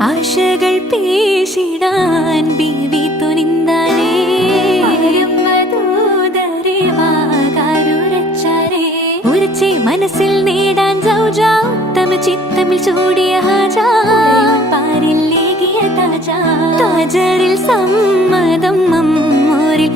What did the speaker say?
ആശകൾ പേശിടാൻ ബീവി തുനിന്താനേ ഉരച്ചേ മനസ്സിൽ നേടാൻ ഉത്തമ ചിത്തമിൽ ചൂടിയ പാരിൽ ലേകിയ താജറിൽ സമ്മതം അമ്മോരിൽ